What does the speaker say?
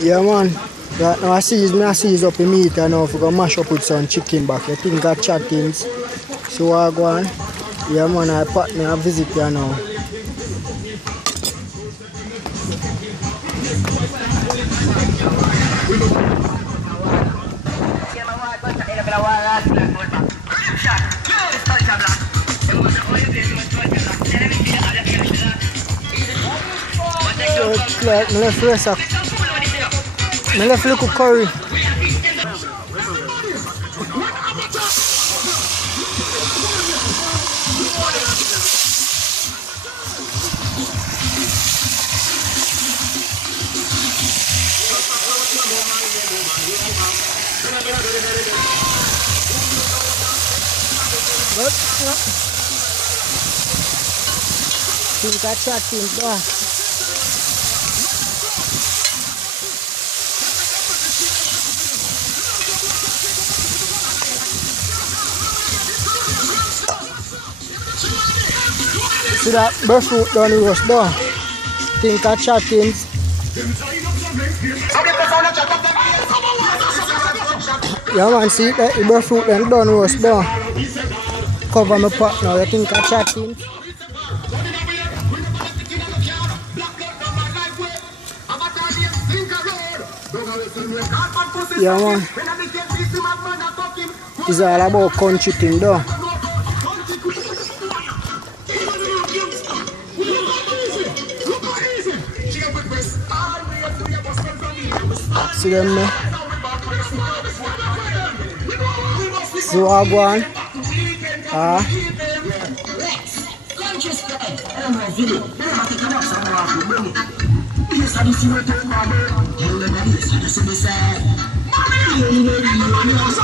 Yeah, man. Right now I see up the meat and now if we go mash up with some chicken back. You think I chat things. So I go on. Yeah, man, I partner I visit here now. So like me left rest of me left little curry. But think I chat things back. See that breadfruit done roast done. Think I chat things. Yeah man, see that the breadfruit then done roast done. Cover my pot now, you think I chat things? Yeah man, it's all about country thing though. See them there? So I go on.